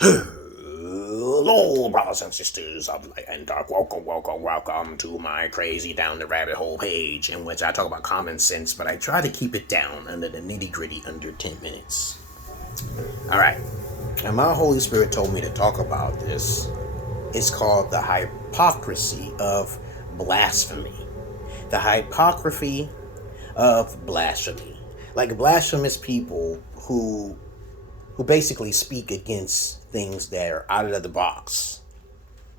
Hello, brothers and sisters of light and dark. Welcome to my crazy down the rabbit hole page, in which I talk about common sense, but I try to keep it down under the nitty gritty under 10 minutes. All right, and my Holy Spirit told me to talk about this. It's called the hypocrisy of blasphemy. The hypocrisy of blasphemy. Like blasphemous people who basically speak against things that are out of the box.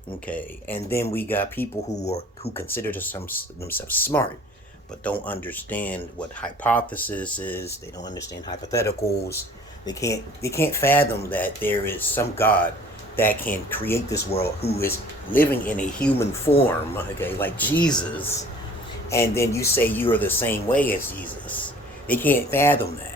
Okay, and then we got people who consider themselves smart, but don't understand what hypothesis is. They don't understand hypotheticals. They can't fathom that there is some God that can create this world who is living in a human form. Okay, like Jesus, and then you say you are the same way as Jesus. They can't fathom that.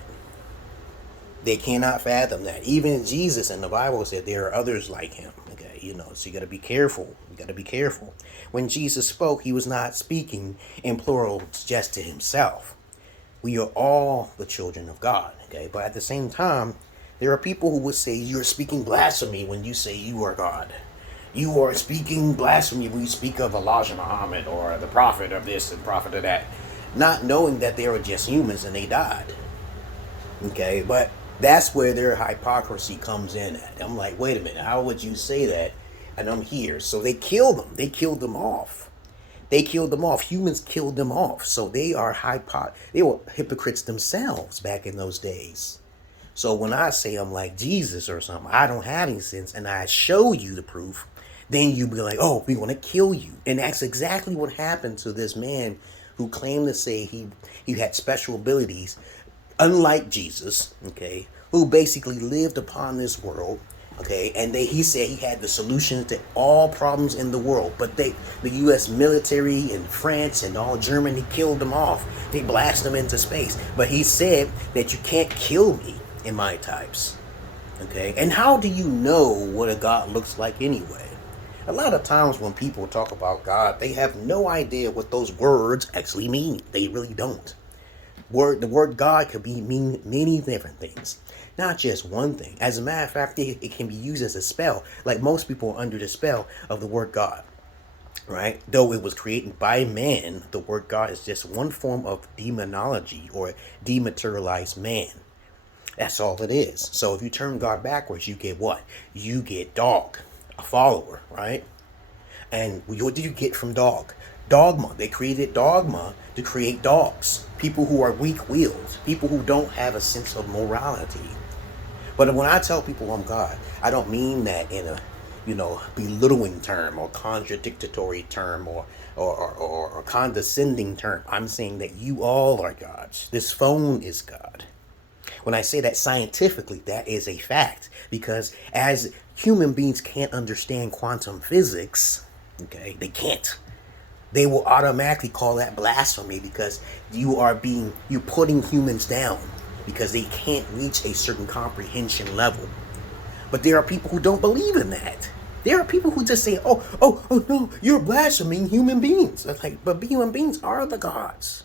They cannot fathom that. Even Jesus in the Bible said there are others like him. Okay, so you got to be careful. You got to be careful. When Jesus spoke, he was not speaking in plural just to himself. We are all the children of God. Okay, but at the same time, there are people who would say you're speaking blasphemy when you say you are God. You are speaking blasphemy when you speak of Elijah Muhammad or the prophet of this and prophet of that, not knowing that they were just humans and they died. Okay, but that's where their hypocrisy comes in at. I'm like, wait a minute, how would you say that? And I'm here. So they killed them. They killed them off. They killed them off. Humans killed them off. So they are they were hypocrites themselves back in those days. So when I say I'm like Jesus or something, I don't have any sense, and I show you the proof, then you be like, oh, we want to kill you. And that's exactly what happened to this man who claimed to say he had special abilities, unlike Jesus, okay, who basically lived upon this world, okay, and he said he had the solutions to all problems in the world, but the U.S. military and France and all Germany killed them off. They blasted them into space. But he said that you can't kill me in my types, okay? And how do you know what a God looks like anyway? A lot of times when people talk about God, they have no idea what those words actually mean. They really don't. The word God could mean many different things, not just one thing. As a matter of fact, it can be used as a spell. Like most people are under the spell of the word God, right? Though it was created by man, the word God is just one form of demonology or dematerialized man. That's all it is. So if you turn God backwards, you get what? You get dog, a follower, right? And what do you get from dog? Dogma. They created dogma to create dogs. People who are weak-willed. People who don't have a sense of morality. But when I tell people I'm God, I don't mean that in a, belittling term or contradictory term or condescending term. I'm saying that you all are gods. This phone is God. When I say that scientifically, that is a fact. Because as human beings can't understand quantum physics, okay, they can't. They will automatically call that blasphemy because you're putting humans down because they can't reach a certain comprehension level. But there are people who don't believe in that. There are people who just say, oh no, you're blaspheming human beings. It's like, but human beings are the gods.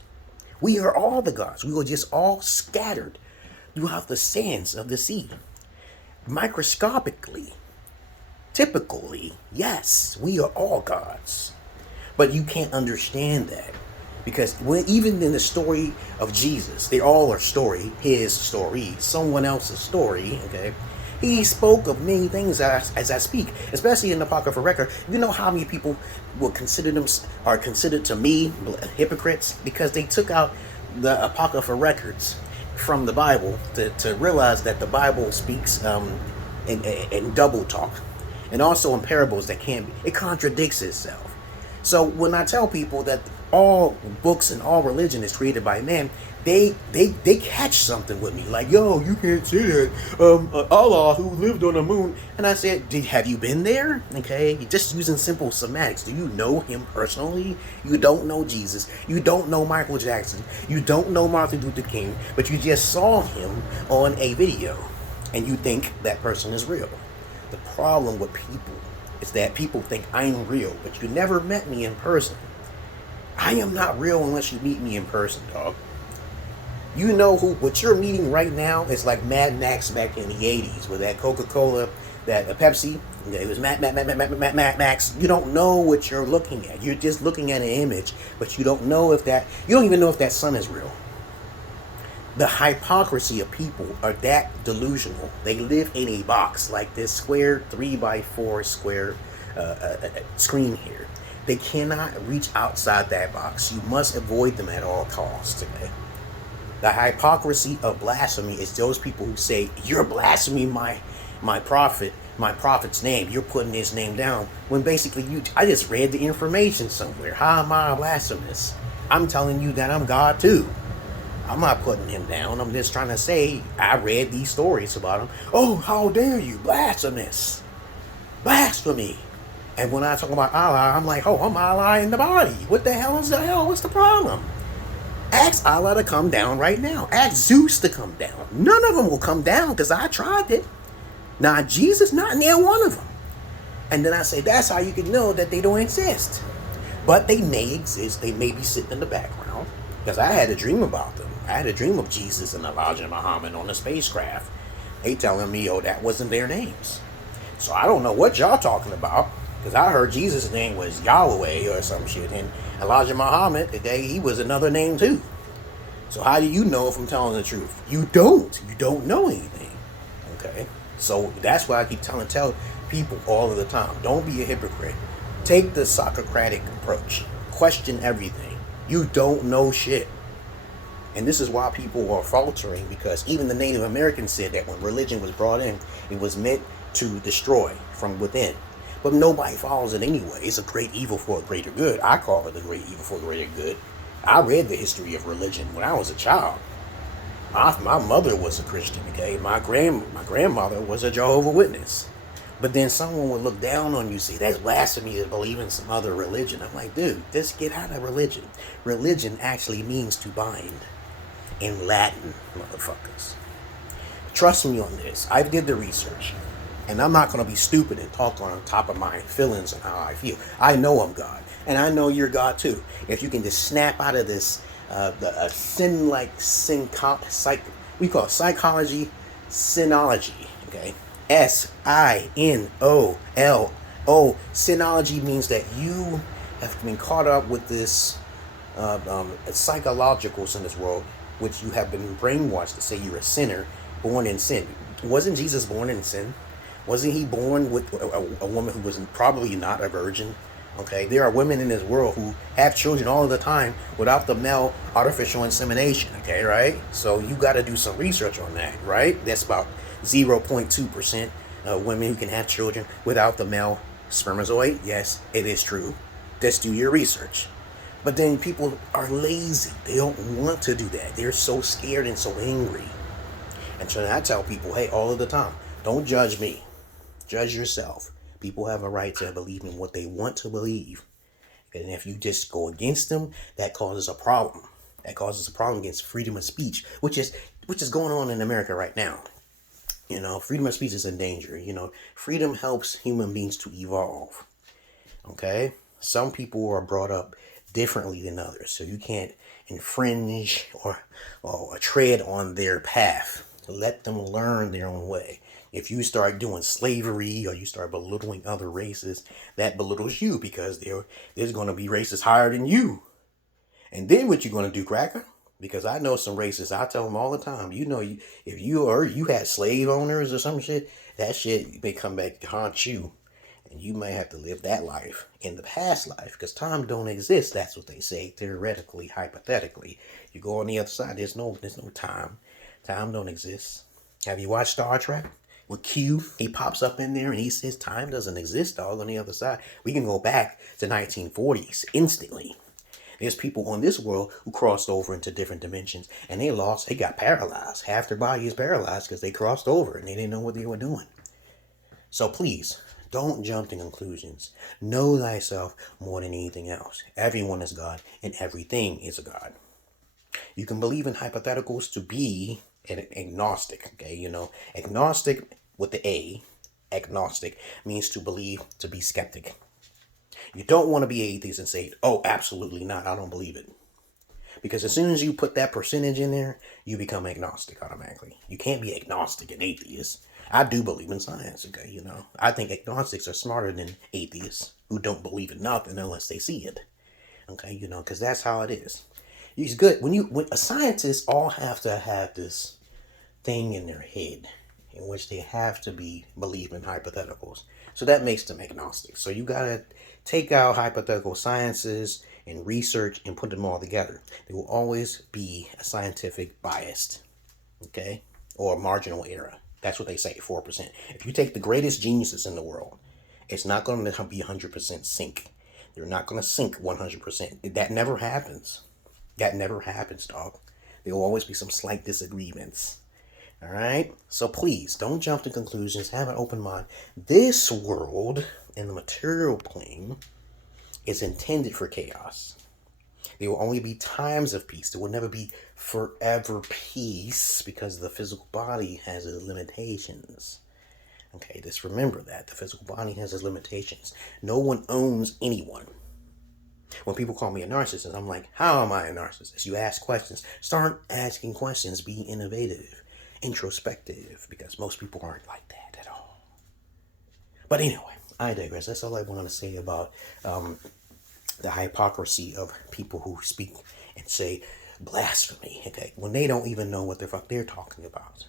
We are all the gods. We were just all scattered throughout the sands of the sea. Microscopically, typically, yes, we are all gods. But you can't understand that because even in the story of Jesus, they all are story, his story, someone else's story, okay? He spoke of many things as I speak, especially in the Apocryphal record. You know how many people are considered to me hypocrites because they took out the Apocryphal records from the Bible to realize that the Bible speaks in double talk and also in parables it contradicts itself. So when I tell people that all books and all religion is created by man, they catch something with me. Like, yo, you can't say that. Allah, who lived on the moon. And I said, have you been there? Okay, just using simple semantics. Do you know him personally? You don't know Jesus. You don't know Michael Jackson. You don't know Martin Luther King. But you just saw him on a video. And you think that person is real. The problem with people is that people think I'm real, but you never met me in person. I am not real unless you meet me in person, dog. You know what you're meeting right now is like Mad Max back in the 80s with that Coca-Cola that a Pepsi, it was Max. You don't know what you're looking at. You're just looking at an image, but you don't know if that, you don't even know if that sun is real. The hypocrisy of people are that delusional. They live in a box like this square 3x4 square screen here. They cannot reach outside that box. You must avoid them at all costs today. The hypocrisy of blasphemy is those people who say, you're blaspheming my prophet's name. You're putting his name down. When basically I just read the information somewhere. How am I blasphemous? I'm telling you that I'm God too. I'm not putting him down. I'm just trying to say, I read these stories about him. Oh, how dare you, blasphemous. Blasphemy. And when I talk about Allah, I'm like, oh, I'm Allah in the body. What the hell is the hell? What's the problem? Ask Allah to come down right now. Ask Zeus to come down. None of them will come down because I tried it. Not Jesus, not near one of them. And then I say, that's how you can know that they don't exist. But they may exist. They may be sitting in the background. Because I had a dream about them. I had a dream of Jesus and Elijah and Muhammad on a spacecraft. They telling me, oh, that wasn't their names. So I don't know what y'all talking about. Because I heard Jesus' name was Yahweh or some shit. And Elijah Muhammad, today, he was another name too. So how do you know if I'm telling the truth? You don't. You don't know anything. Okay? So that's why I keep tell people all of the time. Don't be a hypocrite. Take the Socratic approach. Question everything. You don't know shit. And this is why people are faltering, because even the Native Americans said that when religion was brought in, it was meant to destroy from within. But nobody follows it anyway. It's a great evil for a greater good. I call it a great evil for a greater good. I read the history of religion when I was a child. My mother was a Christian, okay? My grandmother was a Jehovah's Witness. But then someone would look down on you, say, that's blasphemy to believe in some other religion. I'm like, dude, just get out of religion. Religion actually means to bind. In Latin, motherfuckers. Trust me on this. I did the research. And I'm not going to be stupid and talk on top of my feelings and how I feel. I know I'm God. And I know you're God too. If you can just snap out of this, we call it psychology, sinology. Okay? Sinolo. Sinology means that you have been caught up with this psychologicals in this world, which you have been brainwashed to say you're a sinner, born in sin. Wasn't Jesus born in sin? Wasn't he born with a woman who was probably not a virgin? Okay, there are women in this world who have children all the time without the male artificial insemination. Okay, right? So you got to do some research on that, right? That's about 0.2% of women who can have children without the male spermatozoid. Yes, it is true. Just do your research. But then people are lazy. They don't want to do that. They're so scared and so angry. And so I tell people, hey, all of the time, don't judge me. Judge yourself. People have a right to believe in what they want to believe. And if you just go against them, that causes a problem. That causes a problem against freedom of speech, which is going on in America right now. You know, freedom of speech is in danger. You know, freedom helps human beings to evolve. Okay? Some people are brought up differently than others, so you can't infringe or tread on their path. Let them learn their own way. If you start doing slavery or you start belittling other races, that belittles you, because there's going to be races higher than you. And then what you going to do, cracker? Because I know some races, I tell them all the time, you know, if you had slave owners or some shit, that shit may come back to haunt you. And you may have to live that life in the past life, because time don't exist. That's what they say, theoretically, hypothetically. You go on the other side, there's no time. Time don't exist. Have you watched Star Trek? With Q, he pops up in there and he says time doesn't exist, dog, on the other side. We can go back to 1940s instantly. There's people on this world who crossed over into different dimensions and they got paralyzed. Half their body is paralyzed because they crossed over and they didn't know what they were doing. So please, don't jump to conclusions. Know thyself more than anything else. Everyone is God and everything is a God. You can believe in hypotheticals to be an agnostic, okay? You know, agnostic with the A, agnostic, means to believe, to be skeptic. You don't want to be atheist and say, oh, absolutely not, I don't believe it. Because as soon as you put that percentage in there, you become agnostic automatically. You can't be agnostic and atheist. I do believe in science, okay, you know. I think agnostics are smarter than atheists who don't believe in nothing unless they see it. Okay, you know, because that's how it is. It's good when a scientist all have to have this thing in their head in which they have to be believe in hypotheticals. So that makes them agnostic. So you gotta take out hypothetical sciences and research and put them all together. There will always be a scientific bias, okay, or a marginal error. That's what they say, 4%. If you take the greatest geniuses in the world, it's not going to be 100% sync. They're not going to sync 100%. That never happens. That never happens, dog. There will always be some slight disagreements. All right? So please, don't jump to conclusions. Have an open mind. This world in the material plane is intended for chaos. There will only be times of peace. There will never be forever peace because the physical body has its limitations. Okay, just remember that. The physical body has its limitations. No one owns anyone. When people call me a narcissist, I'm like, how am I a narcissist? You ask questions. Start asking questions. Be innovative, introspective, because most people aren't like that at all. But anyway, I digress. That's all I wanted to say about the hypocrisy of people who speak and say blasphemy, okay, when they don't even know what the fuck they're talking about.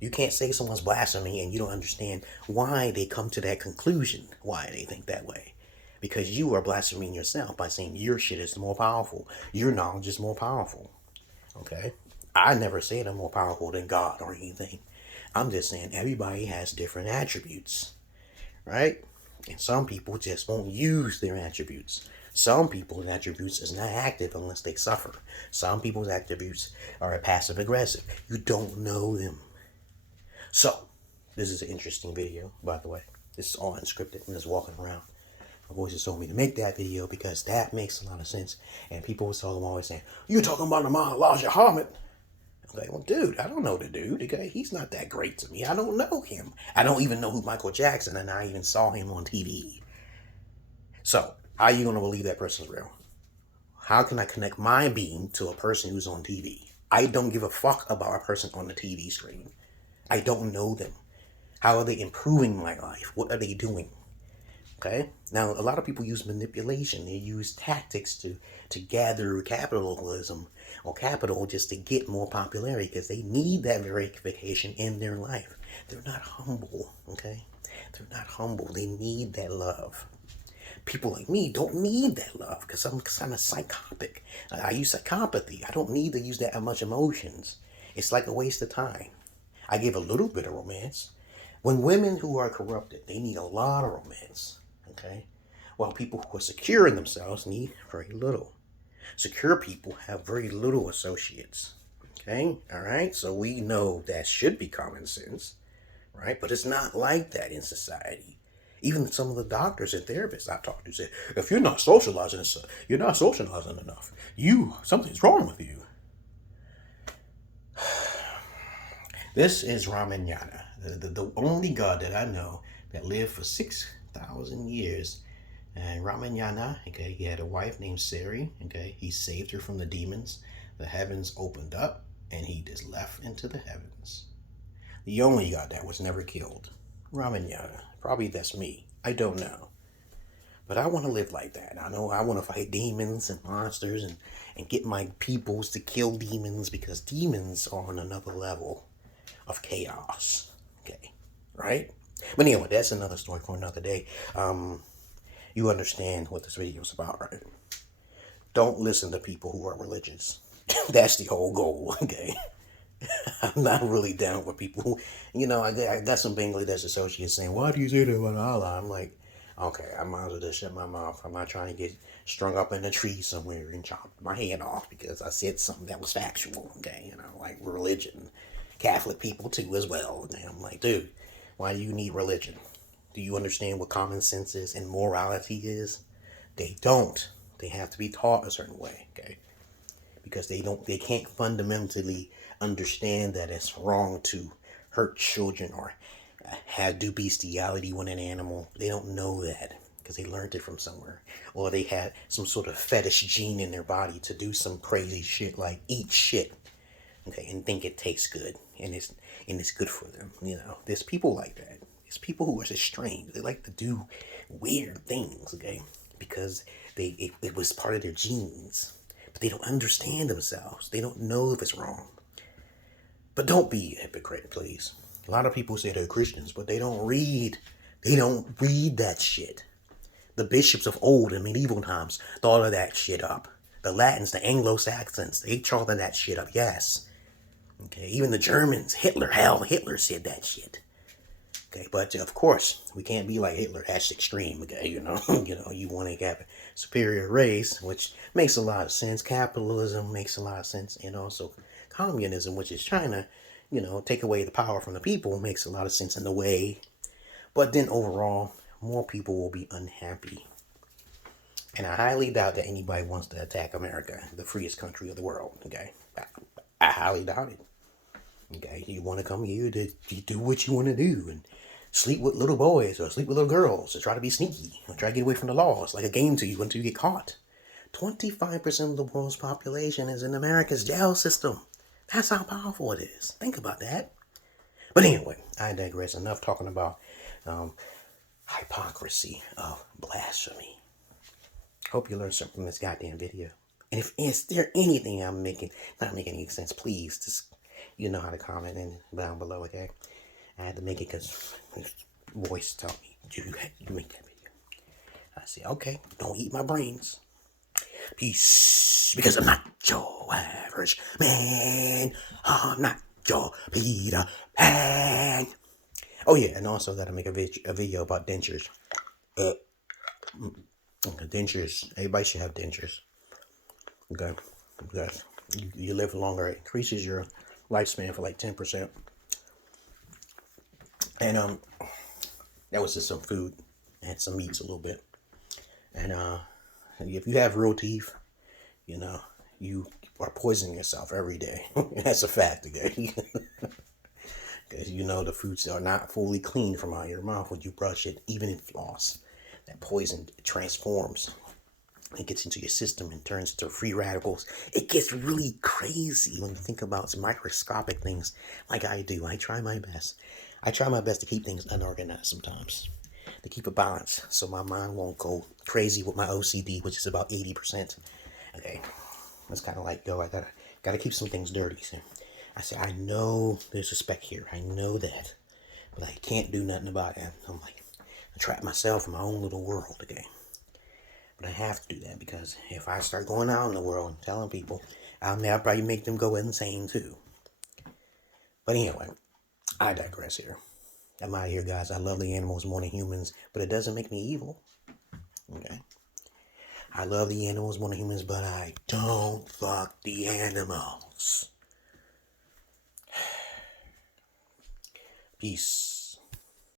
You can't say someone's blasphemy and you don't understand why they come to that conclusion, why they think that way. Because you are blaspheming yourself by saying your shit is more powerful. Your knowledge is more powerful. Okay? I never said I'm more powerful than God or anything. I'm just saying everybody has different attributes. Right? And some people just won't use their attributes. Some people's attributes is not active unless they suffer. Some people's attributes are passive aggressive. You don't know them. So, this is an interesting video, by the way. This is all unscripted. I'm just walking around. My voice just told me to make that video because that makes a lot of sense. And people was always saying, you're talking about Elijah Muhammad. I'm like, well, dude, I don't know the dude. Okay? He's not that great to me. I don't know him. I don't even know who Michael Jackson, and I even saw him on TV. So, how are you going to believe that person's real? How can I connect my being to a person who's on TV? I don't give a fuck about a person on the TV screen. I don't know them. How are they improving my life? What are they doing? Okay? Now, a lot of people use manipulation. They use tactics to gather capitalism or capital just to get more popularity because they need that verification in their life. They're not humble, okay? They're not humble. They need that love. People like me don't need that love because I'm kind of psychotic. I use psychopathy. I don't need to use that much emotions. It's like a waste of time. I give a little bit of romance. When women who are corrupted, they need a lot of romance, okay? While people who are secure in themselves need very little. Secure people have very little associates, okay? All right? So we know that should be common sense, right? But it's not like that in society. Even some of the doctors and therapists I talk to say, if you're not socializing, you're not socializing enough. Something's wrong with you. This is Ramayana, the only God that I know that lived for 6,000 years. And Ramayana, okay, he had a wife named Sari, okay, he saved her from the demons. The heavens opened up, and he just left into the heavens. The only God that was never killed. Ramayana. Probably that's me. I don't know. But I want to live like that. I know I want to fight demons and monsters and get my peoples to kill demons because demons are on another level of chaos. Okay. Right? But anyway, that's another story for another day. You understand what this video is about, right? Don't listen to people who are religious. That's the whole goal, okay? I'm not really down with people who, I got some Bangladesh associates saying, why do you say that about Allah? I'm like, okay, I might as well just shut my mouth. I'm not trying to get strung up in a tree somewhere and chop my head off because I said something that was factual, okay? Like religion. Catholic people too as well. And I'm like, dude, why do you need religion? Do you understand what common sense is and morality is? They don't. They have to be taught a certain way, okay? Because they can't fundamentally understand that it's wrong to hurt children or do bestiality with an animal. They don't know that because they learned it from somewhere. Or they had some sort of fetish gene in their body to do some crazy shit like eat shit, okay, and think it tastes good. and it's good for them. You know, there's people like that. There's people who are just strange. They like to do weird things, okay, because it was part of their genes, but they don't understand themselves. They don't know if it's wrong. But don't be a hypocrite, please. A lot of people say they're Christians, but they don't read. They don't read that shit. The bishops of old in medieval times thought of that shit up. The Latins, the Anglo-Saxons, they thought of that shit up, yes. Okay, even the Germans, Hitler said that shit. Okay, but of course, we can't be like Hitler. That's extreme, okay, you know. You want to have a superior race, which makes a lot of sense. Capitalism makes a lot of sense. And also communism, which is trying to, take away the power from the people, makes a lot of sense in a way. But then overall, more people will be unhappy. And I highly doubt that anybody wants to attack America, the freest country of the world, okay? I highly doubt it. Okay, you want to come here to do what you want to do and sleep with little boys or sleep with little girls or try to be sneaky or try to get away from the law. It's like a game to you until you get caught. 25% of the world's population is in America's jail system. That's how powerful it is. Think about that. But anyway, I digress. Enough talking about hypocrisy of blasphemy. Hope you learned something from this goddamn video. And if is there anything I'm making not making any sense, please just how to comment in down below, okay? I had to make it because voice told me you make that video. I said, okay, don't eat my brains. Peace, because I'm not your average man. I'm not your Peter Pan. Oh yeah, and also gotta make a video about dentures. Dentures. Everybody should have dentures. Okay, because you live longer. It increases your lifespan for like 10%. And that was just some food and some meats a little bit. And if you have real teeth, you are poisoning yourself every day. That's a fact, okay? Because the foods are not fully clean from out of your mouth when you brush it, even in floss. That poison transforms. It gets into your system and turns into free radicals. It gets really crazy when you think about some microscopic things like I do. I try my best. I try my best to keep things unorganized sometimes, to keep a balance so my mind won't go crazy with my OCD, which is about 80%. Okay, that's kind of like, I gotta keep some things dirty. So I say, I know there's a speck here. I know that, but I can't do nothing about it. I'm like, I trap myself in my own little world, okay? But I have to do that because if I start going out in the world and telling people, I'll probably make them go insane too. But anyway, I digress here. I'm out of here, guys. I love the animals more than humans, but it doesn't make me evil. Okay? I love the animals more than humans, but I don't fuck the animals. Peace.